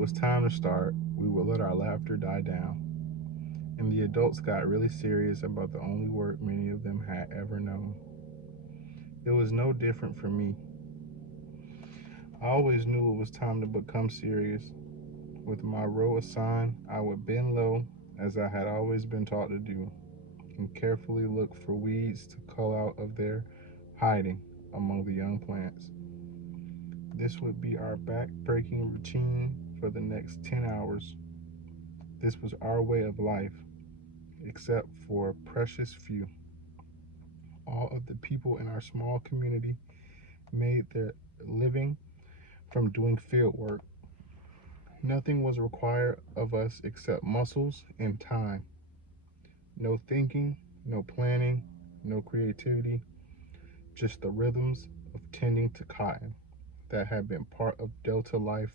was time to start, we would let our laughter die down, and the adults got really serious about the only work many of them had ever known. It was no different for me. I always knew it was time to become serious. With my row assigned, I would bend low, as I had always been taught to do, and carefully look for weeds to cull out of their hiding among the young plants. This would be our back-breaking routine for the next 10 hours. This was our way of life, except for a precious few. All of the people in our small community made their living from doing field work. Nothing was required of us except muscles and time. No thinking, no planning, no creativity, just the rhythms of tending to cotton that had been part of Delta life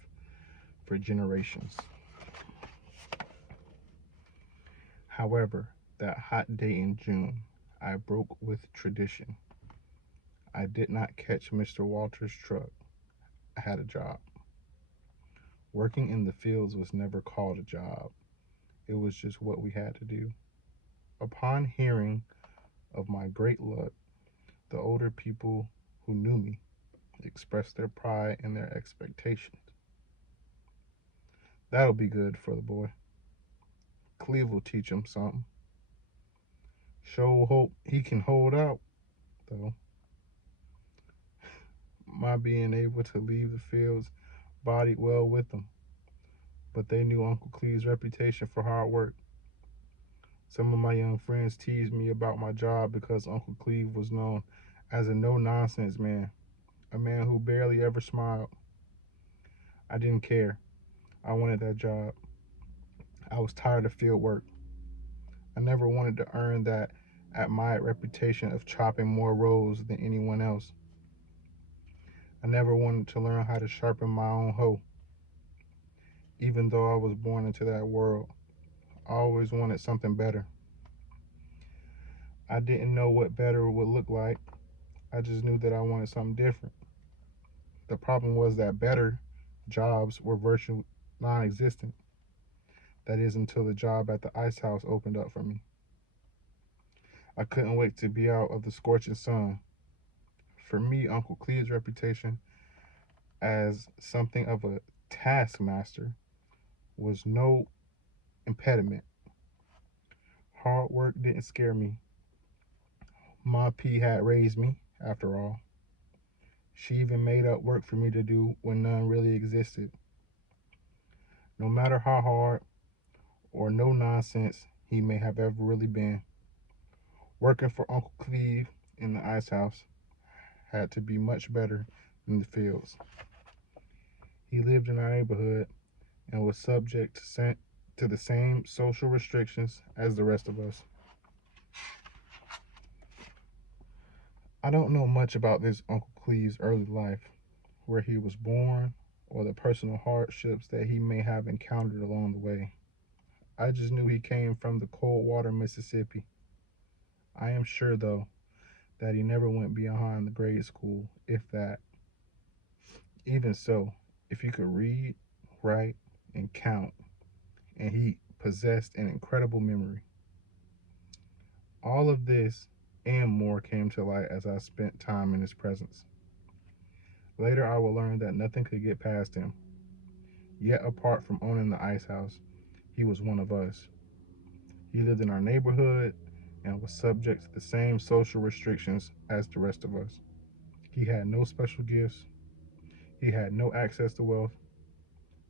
for generations. However, that hot day in June, I broke with tradition. I did not catch Mr. Walter's truck. I had a job. Working in the fields was never called a job. It was just what we had to do. Upon hearing of my great luck, the older people who knew me expressed their pride and their expectations. That'll be good for the boy. Cleve will teach him something. Show hope he can hold out, though. My being able to leave the fields bodied well with them, but they knew Uncle Cleve's reputation for hard work. Some of my young friends teased me about my job because Uncle Cleve was known as a no nonsense man, a man who barely ever smiled. I didn't care. I wanted that job. I was tired of field work. I never wanted to earn that admired reputation of chopping more rows than anyone else. I never wanted to learn how to sharpen my own hoe. Even though I was born into that world, I always wanted something better. I didn't know what better would look like. I just knew that I wanted something different. The problem was that better jobs were virtually non existent. That is, until the job at the ice house opened up for me. I couldn't wait to be out of the scorching sun. For me, Uncle Cleve's reputation as something of a taskmaster was no impediment. Hard work didn't scare me. Ma P had raised me, after all. She even made up work for me to do when none really existed. No matter how hard or no nonsense he may have ever really been, working for Uncle Cleve in the ice house had to be much better than the fields. He lived in our neighborhood and was subject to the same social restrictions as the rest of us. I don't know much about this Uncle Cleve's early life, where he was born, or the personal hardships that he may have encountered along the way. I just knew he came from the Coldwater, Mississippi. I am sure, though, that he never went beyond the grade school, if that. Even so, if he could read, write, and count, and he possessed an incredible memory. All of this and more came to light as I spent time in his presence. Later, I would learn that nothing could get past him. Yet, apart from owning the ice house, he was one of us. He lived in our neighborhood and was subject to the same social restrictions as the rest of us. He had no special gifts. He had no access to wealth.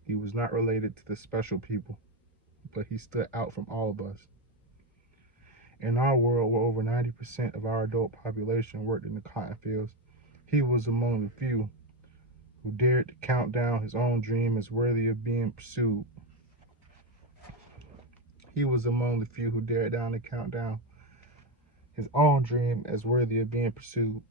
He was not related to the special people, but he stood out from all of us. In our world, where over 90% of our adult population worked in the cotton fields, he was among the few who dared to count down his own dream as worthy of being pursued. He was among the few who dared down to count down his own dream as worthy of being pursued.